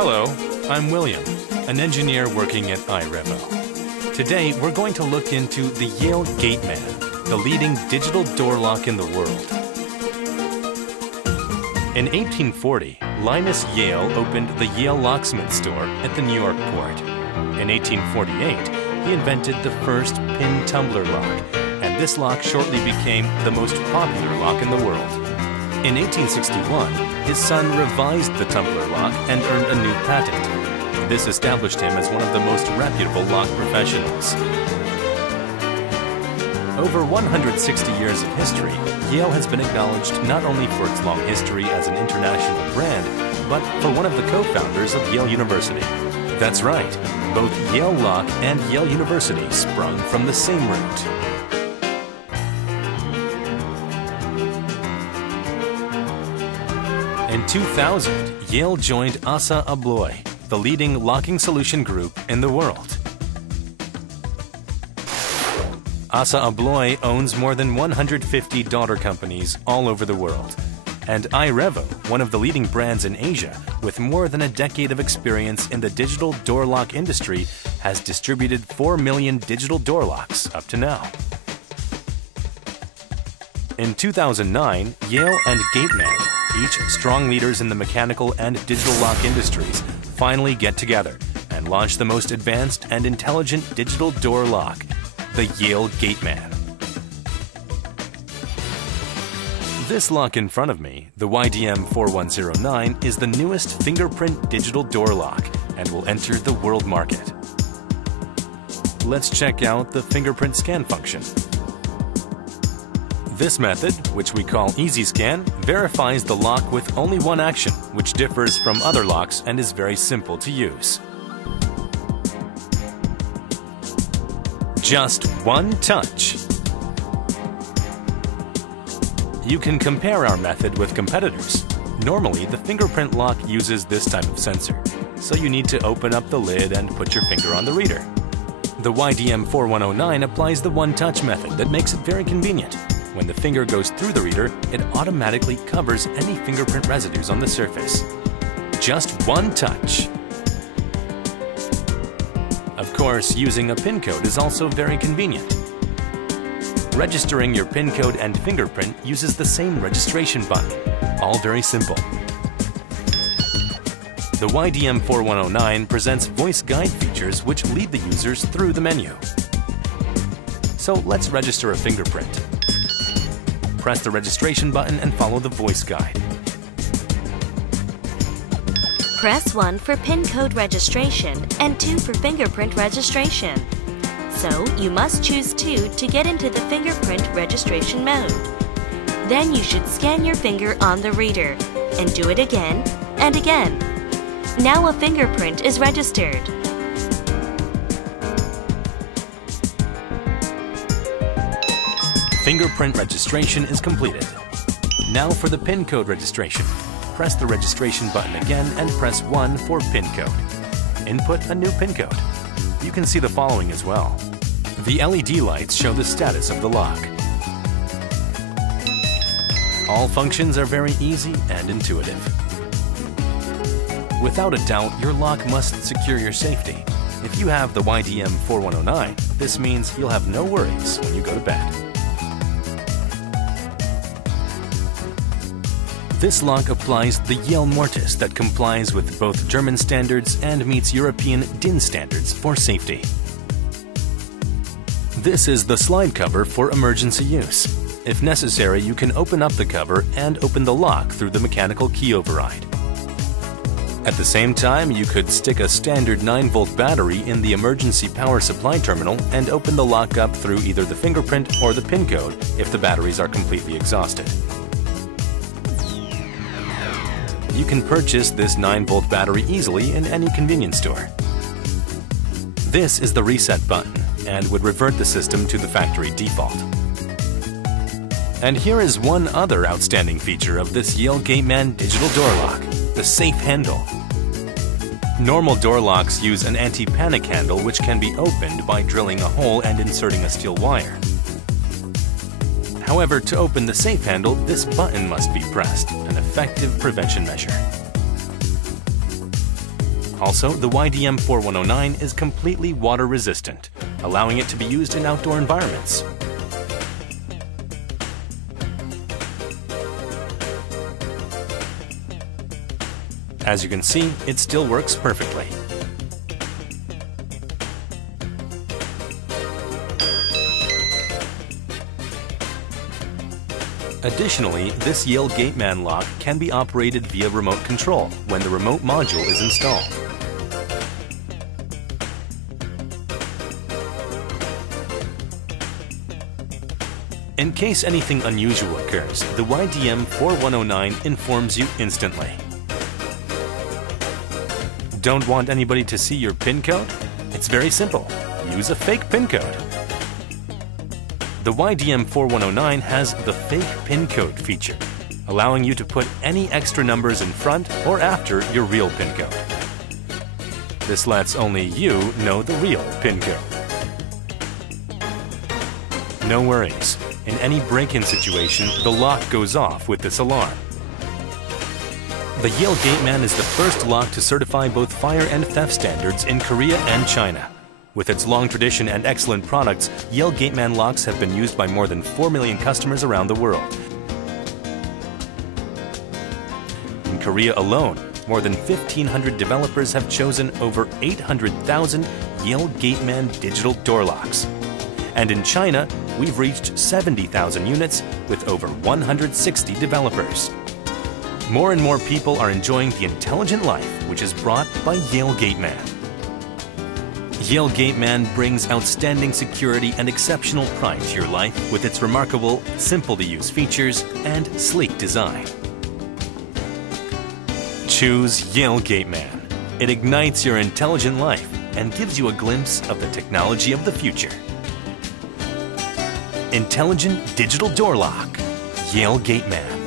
Hello, I'm William, an engineer working at iRevo. Today, we're going to look into the Yale Gateman, the leading digital door lock in the world. In 1840, Linus Yale opened the Yale Locksmith store at the New York port. In 1848, he invented the first pin tumbler lock, and this lock shortly became the most popular lock in the world. In 1861, his son revised the tumbler lock and earned a new patent. This established him as one of the most reputable lock professionals. Over 160 years of history, Yale has been acknowledged not only for its long history as an international brand, but for one of the co-founders of Yale University. That's right, both Yale Lock and Yale University sprung from the same root. In 2000, Yale joined ASSA ABLOY, the leading locking solution group in the world. ASSA ABLOY owns more than 150 daughter companies all over the world. And iRevo, one of the leading brands in Asia, with more than a decade of experience in the digital door lock industry, has distributed 4 million digital door locks up to now. In 2009, Yale and Gateman, each strong leaders in the mechanical and digital lock industries, finally get together and launch the most advanced and intelligent digital door lock, the Yale Gateman. This lock in front of me, the YDM4109, is the newest fingerprint digital door lock and will enter the world market. Let's check out the fingerprint scan function. This method, which we call Easy Scan, verifies the lock with only one action, which differs from other locks and is very simple to use. Just one touch. You can compare our method with competitors. Normally, the fingerprint lock uses this type of sensor, so you need to open up the lid and put your finger on the reader. The YDM4109 applies the one-touch method that makes it very convenient. When the finger goes through the reader, it automatically covers any fingerprint residues on the surface. Just one touch. Of course, using a PIN code is also very convenient. Registering your PIN code and fingerprint uses the same registration button. All very simple. The YDM4109 presents voice guide features which lead the users through the menu. So let's register a fingerprint. Press the registration button and follow the voice guide. Press 1 for PIN code registration and 2 for fingerprint registration. So you must choose 2 to get into the fingerprint registration mode. Then you should scan your finger on the reader and do it again and again. Now a fingerprint is registered. Fingerprint registration is completed. Now for the PIN code registration. Press the registration button again and press 1 for PIN code. Input a new PIN code. You can see the following as well. The LED lights show the status of the lock. All functions are very easy and intuitive. Without a doubt, your lock must secure your safety. If you have the YDM4109, this means you'll have no worries when you go to bed. This lock applies the Yale Mortise that complies with both German standards and meets European DIN standards for safety. This is the slide cover for emergency use. If necessary, you can open up the cover and open the lock through the mechanical key override. At the same time, you could stick a standard 9-volt battery in the emergency power supply terminal and open the lock up through either the fingerprint or the PIN code if the batteries are completely exhausted. You can purchase this 9-volt battery easily in any convenience store. This is the reset button and would revert the system to the factory default. And here is one other outstanding feature of this Yale Gateman digital door lock, the safe handle. Normal door locks use an anti-panic handle which can be opened by drilling a hole and inserting a steel wire. However, to open the safe handle, this button must be pressed, an effective prevention measure. Also, the YDM4109 is completely water resistant, allowing it to be used in outdoor environments. As you can see, it still works perfectly. Additionally, this Yale Gateman lock can be operated via remote control when the remote module is installed. In case anything unusual occurs, the YDM4109 informs you instantly. Don't want anybody to see your PIN code? It's very simple. Use a fake PIN code. The YDM4109 has the fake PIN code feature, allowing you to put any extra numbers in front or after your real PIN code. This lets only you know the real PIN code. No worries. In any break-in situation, the lock goes off with this alarm. The Yale Gateman is the first lock to certify both fire and theft standards in Korea and China. With its long tradition and excellent products, Yale Gateman locks have been used by more than 4 million customers around the world. In Korea alone, more than 1,500 developers have chosen over 800,000 Yale Gateman digital door locks. And in China, we've reached 70,000 units with over 160 developers. More and more people are enjoying the intelligent life which is brought by Yale Gateman. Yale Gateman brings outstanding security and exceptional pride to your life with its remarkable, simple-to-use features and sleek design. Choose Yale Gateman. It ignites your intelligent life and gives you a glimpse of the technology of the future. Intelligent digital door lock, Yale Gateman.